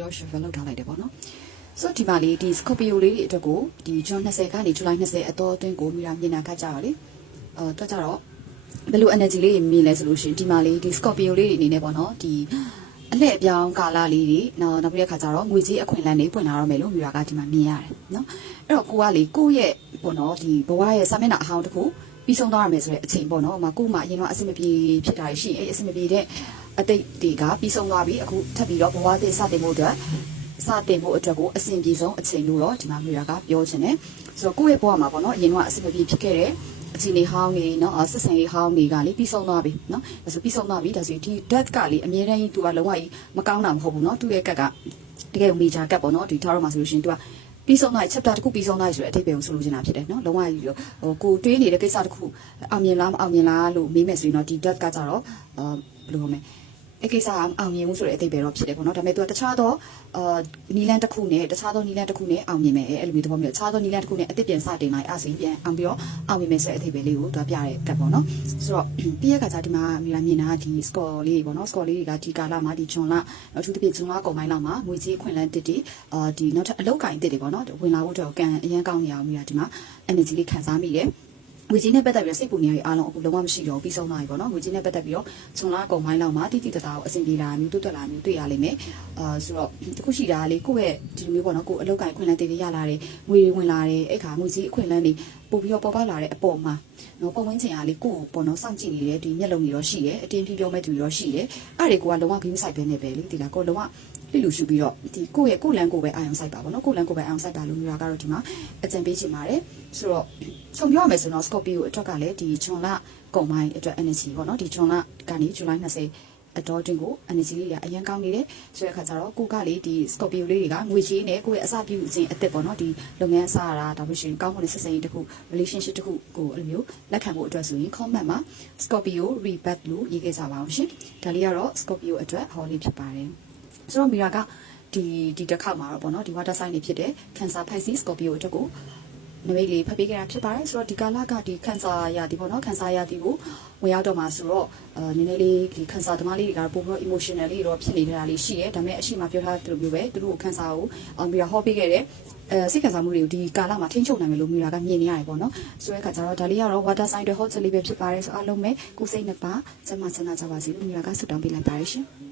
ရောရှယ်လောက်ထားလိုက်တယ်ပေါ့နော်ဆိုဒီမှာလေးဒီ Scorpio လေးတွေအတွက်ကိုဒီ June 20ကနေ July 20အတော်အတွင်းကိုမိတာမြင်နာခတ်ကြပါလေတွက်ကြတော့ဘယ်လို energy လေးမြင်လဲဆိုလို့ရှိရင်ဒီမှာလေးဒီ Scorpio လေးတွေအနေနဲ့ပေါ့နော်ဒီအလှည့်အပြောင်းကာလလေးတွေနောက်ပြီးတဲ့ခါကျတော့ငွေကြေးအခွင့်အလမ်းတွေပွင့်လာတော့မယ်လို့မိတာကဒီမှာမြင်ရတယ်နော်အဲ့တော့ကိုကလေကိုရဲ့ပေါ့နော်ဒီဘဝရဲ့စာမျက်နှာအဟောင်းတစ်ခုပြီးဆုံးသွားရမယ်ဆိုတဲ့အချိန်ပေါ့နော်ဟိုမှာကို့မှာအရင်ကအဆင်မပြေဖြစ်တာရှိအဲ့အဆင်မပြေတဲ့အတိတ်တွေကပြီးဆုံးသွားပြီအခုထပ်ပြီးတော့ဘဝသစ်စတင်ဖို့အတွက်ကိုအဆင်ပြေဆုံးအချိန်လို့တော့ဒီမှာမိတာကပြောချင်တယ်ဆိုတော့ကိုယ့်ရဲ့ဘဝမှာပေါ့နော်အရင်ကအဆင်မပြေဖြစ်ခဲ့တဲ့အခြေအနေဟောင်းနေနော်ဆက်ဆံရေးဟောင်းတွေကလေပြီးဆုံးသွားပြီနော်ဒါဆိုပြီးဆုံးသွားပြီဒါဆိုဒီ death ကလေအမြဲတမ်းသူကလုံးဝကြီးမကောင်းတာမဟုတ်ဘူးနော်သူ့ရဲ့ကက်ကတကယ် major ကက်ပေါ့နော်ဒီ tarot မှာဆိုလို့ရှိရင်သူကပြီးဆုံးသွား chapter တစ်ခုပြီးဆုံးသွားဆိုတဲ့အထိပ္ပယ်ကိုဆိုလိုချင်တာဖြစ်တယ်နော်လုံးဝကြီးဟိုကိုတွေးနေတဲ့ကိစ္စတစ်ခုအောင်မြင်လားမအောင်မြင်လားလို့မေးမယ်ဆိုရင်တော့ဒီ death ကကြတော့ဘယ်လိုမလဲအကိစ္စအောင်မြင်မှုဆိုတဲ့အတိတ်ပဲတော့ဖြစ်တယ်ပေါ့နော်ဒါပေမဲ့သူကတခြားသောနီလန်တစ်ခုနဲ့အောင်မြင်မယ်အဲ့လိုမျိုးသဘောမျိုးတခြားသောနီလန်တစ်ခုနဲ့အတိတ်ပြန်စတင်လိုက်အဆင်ပြန်အောင်ပြီးတော့အောင်မြင်မယ်ဆိုတဲ့အတိတ်ပဲလေးကိုသူကပြတဲ့ကတ်ပေါ့နော်ဆိုတော့ပြီးရခါကျဒီမှာမြင်တာဒီ score လေးပေါ့နော် score လေးတွေကဒီကာလမှာဒီဂျွန်လအထူးသဖြင့်ဂျွန်လကုန်ပိုင်းလောက်မှာငွေကြေးခွင့်လန်းတစ်တွေဒီနောက်ထပ်အလောက်ကင်တစ်တွေပေါ့နော်ဝင်လာဖို့တော့ကန်အရန်ကောင်းနေအောင်မြင်တာဒီမှာ energy လေးခံစားမိတယ်ငွေကြေးနဲ့ပတ်သက်ပြီးစိတ်ပူနေရတဲ့အားလုံးအခုလုံးဝမရှိတော့ပြီးဆုံးသွားပြီပေါ့နော်ငွေကြေးနဲ့ပတ်သက်ပြီးတော့ဂျွန်လကုန်ပိုင်းလောက်မှာတိတိတသားကိုအဆင်ပြေလာမျိုးတွတ်လာမျိုးတွေ့ရလိမ့်မယ်ဆိုတော့တခုရှိတာလေကိုယ့်ရဲ့ဒီလိုမျိုးပေါ့နော်ကိုယ်အလောက်ကင်ခွင့်လန်းတွေရလာတယ်ငွေတွေဝင်လာတယ်အဲ့ခါငွေကြေးအခွင့်လန်းတွေပို့ပြီးတော့ပေါ်ပေါက်လာတဲ့အပေါ်မှာနော်ပုံဝင်ချင်အားလေးကိုယ်ပေါ့နော်စောင့်ကြည့်နေတဲ့ဒီမျက်လုံးတွေရောရှိတယ်အတင်းပြောမဲ့သူတွေရောရှိတယ်အဲ့ဒီကိုကလုံးဝဂိမ်းဆိုင်ပဲနေပဲလေဒီလားကိုလုံးဝလိလူရှုပြီးတော့ဒီကိုယ့်ရဲ့ကိုယ်လန်းကိုပဲအာရုံစိုက်ပါပေါ့နော်ကိုယ်လန်းကိုပဲအာရုံစိုက်ပါလို့မျိုးကတော့ဒီမှာအကြံပေးချင်ပါတယ်ဆိုတော့ခြုံပြောရမယ်ဆိုတော့ Scorpio အတွက်ကလည်းဒီဂျွန်လကုန်ပိုင်းအတွက် energy ပေါ့နော်ဒီဂျွန်လကနေ July 20အတော်တွင်ကို energy လေးကအရင်ကောင်းနေတယ်ဆိုတဲ့အခါကျတော့ကိုကလေဒီ Scorpio လေးတွေကငွေကြေးနဲ့ကိုယ့်ရဲ့အစပြုခြင်းအသက်ပေါ့နော်ဒီလုပ်ငန်းအစရတာဒါမှမဟုတ်ကောင်းမွန်တဲ့ဆက်ဆံရေးတစ်ခု relationship တစ်ခုကိုအဲ့လိုမျိုးလက်ခံဖို့အတွက်ဆိုရင် comment မှာ Scorpio rebirth လို့ရေးခဲ့ကြပါအောင်ရှင်ဒါလေးကတော့ Scorpio အတွက်ဟောလေးဖြစ်ပါတယ်ဆိုတော့မီရာကဒီတစ်ခေါက်မှာတော့ပေါ့နော်ဒီ water sign တွေဖြစ်တဲ့ Cancer Pisces Scorpio အတွက်ကိုနမိတ်လေးဖတ်ပေးခဲ့တာဖြစ်ပါတယ်ဆိုတော့ဒီကာလကဒီ Cancer ရာသီပေါ့နော် Cancer ရာသီကိုဝင်ရောက်တော့မှာဆိုတော့နည်းနည်းလေးဒီ Cancer သမားလေးတွေကတော့ပို့ပြီးတော့ emotionally တော့ဖြစ်နေတာလေးရှိတယ်ဒါပေမဲ့အရှိမပြောထားသလိုမျိုးပဲသူတို့ Cancer ကိုပြီးတော့ဟောပေးခဲ့တယ်စိတ်ခံစားမှုတွေကိုဒီကာလမှာထိန်းချုပ်နိုင်မယ်လို့မျိုးကမြင်နေရတယ်ပေါ့နော်ဆိုတဲ့အခါကျတော့ဒါလေးကတော့ water sign တွေ hot လေးပဲဖြစ်ပါတယ်ဆိုအားလုံးပဲကိုယ်စိတ်နှစ်ပါးစမ်းမစမ်းကြပါစေလို့မျိုးကဆုတောင်းပေးလိုက်ပါတယ်ရှင်